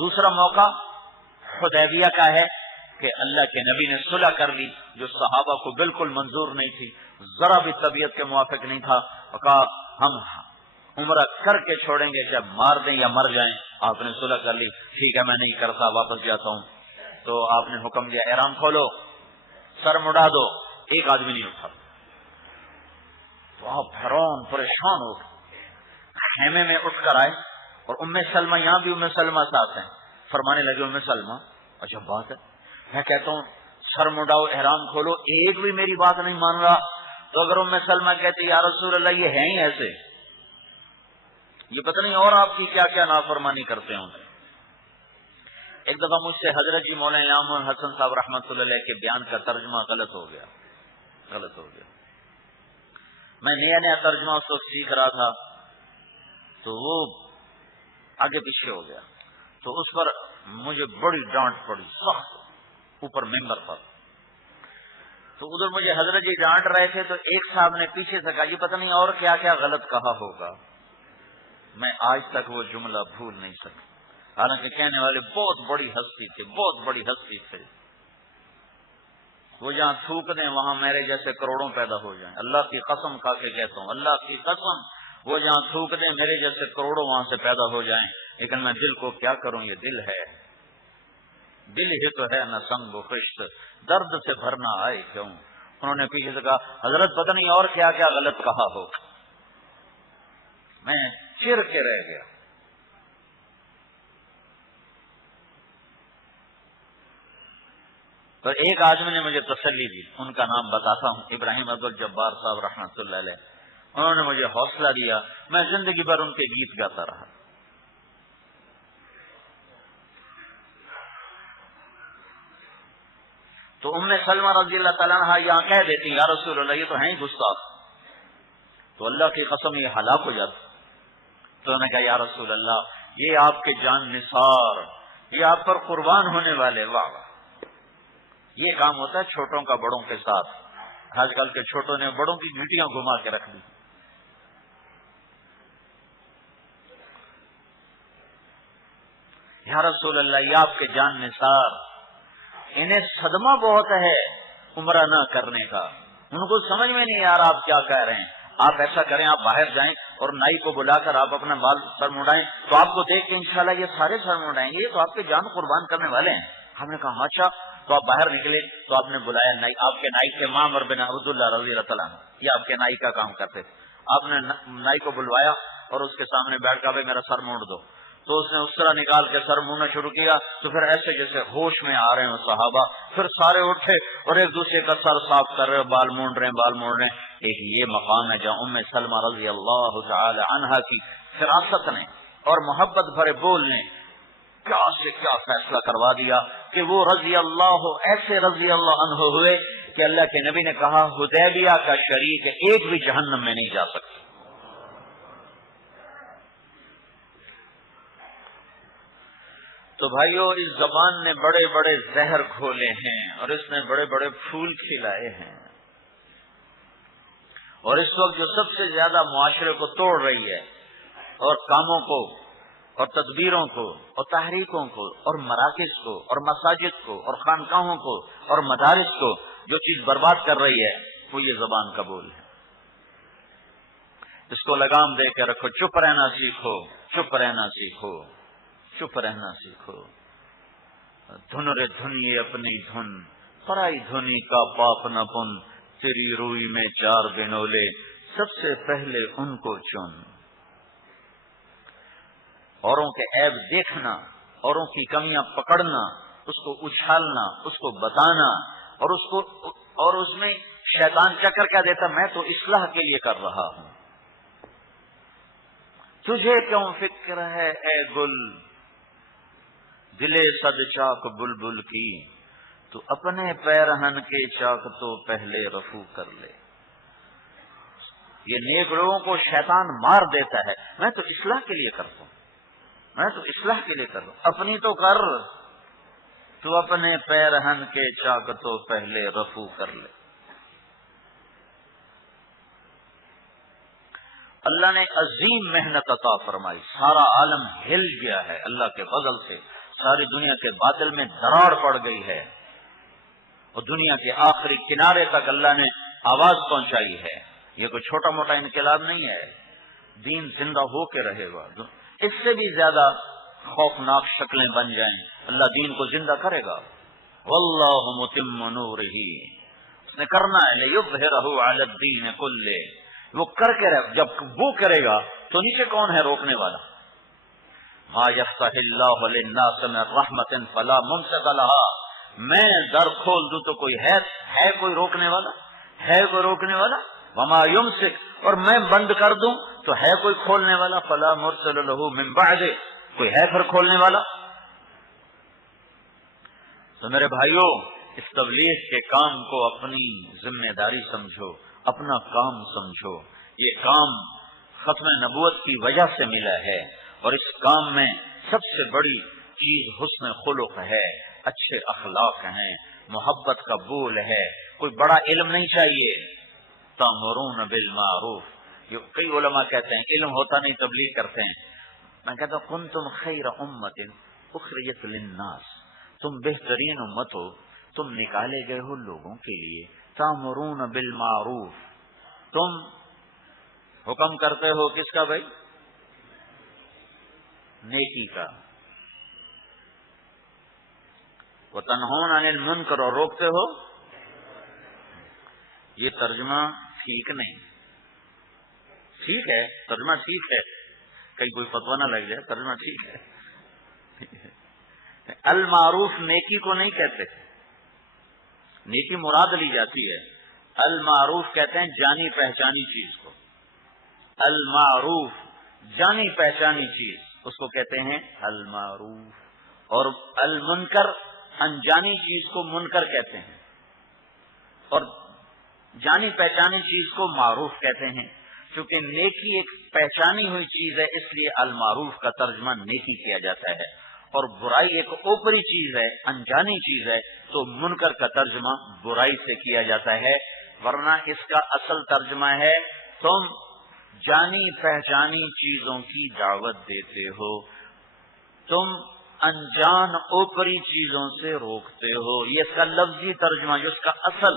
دوسرا موقع حدیبیہ کا ہے کہ اللہ کے نبی نے صلح کر لی جو صحابہ کو بالکل منظور نہیں تھی، ذرا بھی طبیعت کے موافق نہیں تھا، اور کہا ہم عمرہ کر کے چھوڑیں گے، چاہے مار دیں یا مر جائیں۔ آپ نے صلح کر لی، ٹھیک ہے میں نہیں کرتا، واپس جاتا ہوں۔ تو آپ نے حکم دیا احرام کھولو، سر مڑا دو، ایک آدمی نہیں اٹھا۔ تو آپ حیران پریشان ہو گئے، خیمے میں اٹھ کر آئے، اور ام سلمہ، یہاں بھی ام سلمہ ساتھ ہیں، فرمانے لگے ام سلمہ اچھا بات ہے، میں کہتا ہوں سر مڈاؤ احرام کھولو، ایک بھی میری بات نہیں مان رہا۔ تو اگر ام سلمہ کہتی یا رسول اللہ یہ ہیں ہی ایسے، یہ پتہ نہیں اور آپ کی کیا کیا نافرمانی کرتے ہوں۔ ایک دفعہ مجھ سے حضرت جی مولانا انعام الحسن صاحب رحمۃ اللہ علیہ کے بیان کا ترجمہ غلط ہو گیا۔ میں نیا ترجمہ اس وقت سیکھ رہا تھا، تو وہ آگے پیچھے ہو گیا، تو اس پر مجھے بڑی ڈانٹ پڑی سخت، اوپر ممبر پر۔ تو ادھر مجھے حضرت جی ڈانٹ رہے تھے، تو ایک صاحب نے پیچھے سے کہا یہ پتہ نہیں اور کیا کیا غلط کہا ہوگا، میں آج تک وہ جملہ بھول نہیں سکتا، حالانکہ کہنے والے بہت بڑی ہستی تھے، وہ جہاں تھوک دیں وہاں میرے جیسے کروڑوں پیدا ہو جائیں، اللہ کی قسم کھا کے کہتا ہوں، اللہ کی قسم، وہ جہاں تھوک دیں میرے جیسے کروڑوں وہاں سے پیدا ہو جائیں، لیکن میں دل کو کیا کروں، یہ دل ہے، دل ہی تو ہے نہ سنگ و خشت، درد سے بھرنا آئے کیوں۔ انہوں نے پیچھے سے کہا حضرت پتہ نہیں اور کیا کیا غلط کہا ہو، میں چر کے رہ گیا۔ تو ایک آدمی نے مجھے تسلی دی، ان کا نام بتاتا ہوں، ابراہیم عبدالجبار صاحب رحمۃ اللہ علیہ، انہوں نے مجھے حوصلہ دیا، میں زندگی بھر ان کے گیت گاتا رہا۔ تو ام سلمہ رضی اللہ تعالیٰ عنہ یہاں کہہ دیتی یا رسول اللہ یہ تو ہیں ہی گستاخ، تو اللہ کی قسم یہ ہلاک ہو جاتا۔ تو انہوں نے کہا یا رسول اللہ یہ آپ کے جان نثار، یہ آپ پر قربان ہونے والے، واہ واہ۔ یہ کام ہوتا ہے چھوٹوں کا بڑوں کے ساتھ، آج کل کے چھوٹوں نے بڑوں کی گھٹیاں گھما کے رکھ دی۔ یا رسول اللہ یہ آپ کے جان نثار، انہیں صدمہ بہت ہے عمرہ نہ کرنے کا، ان کو سمجھ میں نہیں آ رہا آپ کیا کہہ رہے ہیں۔ آپ ایسا کریں، آپ باہر جائیں اور نائی کو بلا کر آپ اپنا بال سر مڑائیں، تو آپ کو دیکھ کے انشاءاللہ یہ سارے سر مڑائیں گے، یہ تو آپ کے جان قربان کرنے والے ہیں۔ ہم نے کہا اچھا، تو آپ باہر نکلے تو آپ نے بلایا نائی، آپ کے نائی کے معمر بن عبداللہ رضی اللہ عنہ، یہ آپ کے نائی کا کام کرتے تھے۔ آپ نے نائی کو بلوایا اور اس کے سامنے بیٹھ کر میرا سر موڑ دو، تو اس نے اس طرح نکال کے سر موڑنا شروع کیا، تو پھر ایسے جیسے ہوش میں آ رہے ہیں صحابہ، پھر سارے اٹھے اور ایک دوسرے کا سر صاف کر رہے، بال موڑ رہے ہیں۔ ایک یہ مقام ہے جہاں ام سلمہ رضی اللہ تعالی عنہا کی فراست نے اور محبت بھرے بول نے کیا سے کیا فیصلہ کروا دیا کہ وہ رضی اللہ ایسے رضی اللہ عنہ ہوئے کہ اللہ کے نبی نے کہا حدیبیہ کا شریک ایک بھی جہنم میں نہیں جا سکتا۔ تو بھائیو اس زبان نے بڑے بڑے زہر کھولے ہیں اور اس نے بڑے بڑے پھول کھلائے ہیں، اور اس وقت جو سب سے زیادہ معاشرے کو توڑ رہی ہے اور کاموں کو اور تدبیروں کو اور تحریکوں کو اور مراکز کو اور مساجد کو اور خانقاہوں کو اور مدارس کو جو چیز برباد کر رہی ہے وہ یہ زبان کا بول ہے۔ اس کو لگام دے کے رکھو، چپ رہنا سیکھو، چپ رہنا سیکھو، چپ رہنا سیکھو۔ دھن رے دھنیے اپنی دھن، پرائی دھنی کا پاپ نہ پن، تیری روئی میں چار بنولے سب سے پہلے ان کو چن۔ اوروں کے عیب دیکھنا، اوروں کی کمیاں پکڑنا، اس کو اچھالنا، اس کو بتانا، اور اس میں شیطان چکر کیا دیتا، میں تو اصلاح کے لیے کر رہا ہوں، تجھے کیوں فکر ہے اے گل، دلے صد چاک بلبل کی، تو اپنے پیرہن کے چاک تو پہلے رفو کر لے۔ یہ نیک لوگوں کو شیطان مار دیتا ہے، میں تو اصلاح کے لیے کرتا ہوں، میں تو اصلاح کے لیے کر رہا ہوں، اپنی تو کر، تو اپنے پیرہن کے چاک تو پہلے رفو کر لے۔ اللہ نے عظیم محنت عطا فرمائی، سارا عالم ہل گیا ہے اللہ کے فضل سے، ساری دنیا کے باطل میں دراڑ پڑ گئی ہے اور دنیا کے آخری کنارے تک اللہ نے آواز پہنچائی ہے. یہ کوئی چھوٹا موٹا انقلاب نہیں ہے. دین زندہ ہو کے رہے گا. اس سے بھی زیادہ خوفناک شکلیں بن جائیں اللہ دین کو زندہ کرے گا. واللہ متم نورہ، اس نے کرنا ہے لیظہرہ علی الدین کلہ. وہ کر کے رہے، جب وہ کرے گا تو نیچے کون ہے روکنے والا؟ ما یفتح اللہ للناس من رحمت فلا ممسک لها. میں در کھول دوں تو کوئی ہے کوئی روکنے والا؟ ہے کوئی روکنے والا؟ وما یمسک، اور میں بند کر دوں تو ہے کوئی کھولنے والا؟ فلا مرسل له من بعد، کوئی ہے پھر کھولنے والا؟ تو میرے بھائیوں، اس تبلیغ کے کام کو اپنی ذمہ داری سمجھو، اپنا کام سمجھو. یہ کام ختم نبوت کی وجہ سے ملا ہے، اور اس کام میں سب سے بڑی چیز حسن خلق ہے، اچھے اخلاق ہیں، محبت کا بول ہے. کوئی بڑا علم نہیں چاہیے. تأمرون بالمعروف، کئی علماء کہتے ہیں علم ہوتا نہیں تبلیغ کرتے ہیں. میں کہتا ہوں کنتم خیر امت اخرجت للناس، تم بہترین امت ہو، تم نکالے گئے ہو لوگوں کے لیے. تأمرون بالمعروف، تم حکم کرتے ہو کس کا بھائی؟ نیکی کا. وتنہون عن المنکر، اور روکتے ہو. یہ ترجمہ ٹھیک نہیں. ٹھیک ہے ترجمہ ٹھیک ہے، کہیں کوئی فتویٰ نہ لگ جائے، ترجمہ ٹھیک ہے. المعروف نیکی کو نہیں کہتے، نیکی مراد لی جاتی ہے. المعروف کہتے ہیں جانی پہچانی چیز کو. المعروف جانی پہچانی چیز، اس کو کہتے ہیں المعروف. اور المنکر انجانی چیز کو منکر کہتے ہیں، اور جانی پہچانی چیز کو معروف کہتے ہیں. چونکہ نیکی ایک پہچانی ہوئی چیز ہے، اس لیے المعروف کا ترجمہ نیکی کیا جاتا ہے. اور برائی ایک اوپری چیز ہے، انجانی چیز ہے، تو منکر کا ترجمہ برائی سے کیا جاتا ہے. ورنہ اس کا اصل ترجمہ ہے تم جانی پہچانی چیزوں کی دعوت دیتے ہو، تم انجان اوپری چیزوں سے روکتے ہو. یہ اس کا لفظی ترجمہ جو اس کا اصل.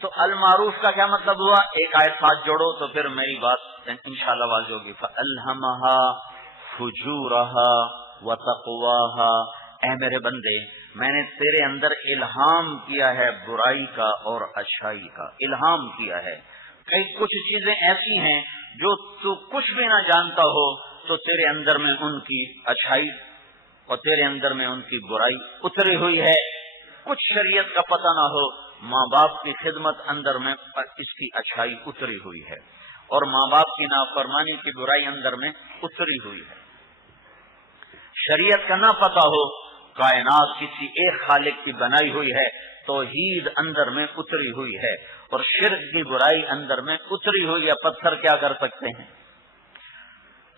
تو المعروف کا کیا مطلب ہوا؟ ایک آیت ساتھ جوڑو تو پھر میری بات انشاءاللہ واضح ہوگی. فَأَلْهَمَهَا فُجُورَهَا وَتَقْوَاهَا، اے میرے بندے میں نے تیرے اندر الہام کیا ہے برائی کا اور اچھائی کا. الہام کیا ہے. کئی کچھ چیزیں ایسی ہیں جو تو کچھ بھی نہ جانتا ہو تو تیرے اندر میں ان کی اچھائی اور تیرے اندر میں ان کی برائی اتری ہوئی ہے. کچھ شریعت کا پتہ نہ ہو، ماں باپ کی خدمت اندر میں اس کی اچھائی اتری ہوئی ہے، اور ماں باپ کی نافرمانی کی برائی اندر میں اتری ہوئی ہے. شریعت کا نہ پتہ ہو، کائنات کسی ایک خالق کی بنائی ہوئی ہے، توحید اندر میں اتری ہوئی ہے، اور شرک کی برائی اندر میں اتری ہوئی ہے. پتھر کیا کر سکتے ہیں؟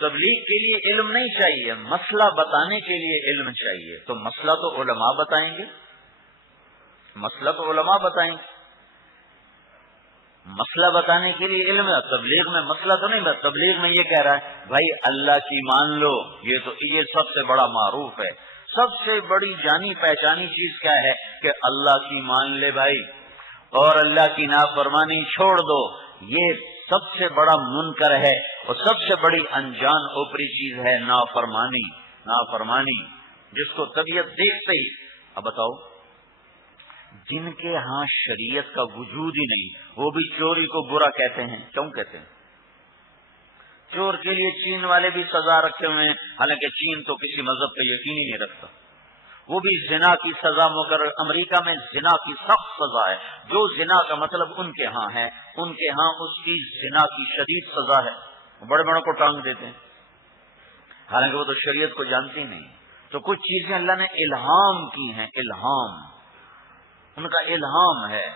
تبلیغ کے لیے علم نہیں چاہیے، مسئلہ بتانے کے لیے علم چاہیے. تو مسئلہ تو علماء بتائیں گے، مسئلہ تو علماء بتائیں گے. مسئلہ بتانے کے لیے علم ہے. تبلیغ میں مسئلہ تو نہیں، تبلیغ میں یہ کہہ رہا ہے بھائی اللہ کی مان لو. یہ سب سے بڑا معروف ہے. سب سے بڑی جانی پہچانی چیز کیا ہے کہ اللہ کی مان لے بھائی، اور اللہ کی نافرمانی چھوڑ دو. یہ سب سے بڑا منکر ہے، اور سب سے بڑی انجان اوپری چیز ہے نافرمانی. نافرمانی جس کو طبیعت دیکھتے ہی. اب بتاؤ، جن کے ہاں شریعت کا وجود ہی نہیں وہ بھی چوری کو برا کہتے ہیں. کیوں کہتے ہیں؟ چور کے لیے چین والے بھی سزا رکھے ہوئے ہیں، حالانکہ چین تو کسی مذہب پہ یقین ہی نہیں رکھتا. وہ بھی زنا کی سزا مقرر. امریکہ میں زنا کی سخت سزا ہے. جو زنا کا مطلب ان کے ہاں ہے، ان کے ہاں اس کی زنا کی شدید سزا ہے. بڑے بڑوں کو ٹانگ دیتے ہیں، حالانکہ وہ تو شریعت کو جانتی نہیں. تو کچھ چیزیں اللہ نے الہام کی ہیں، الہام ان کا الہام ہے.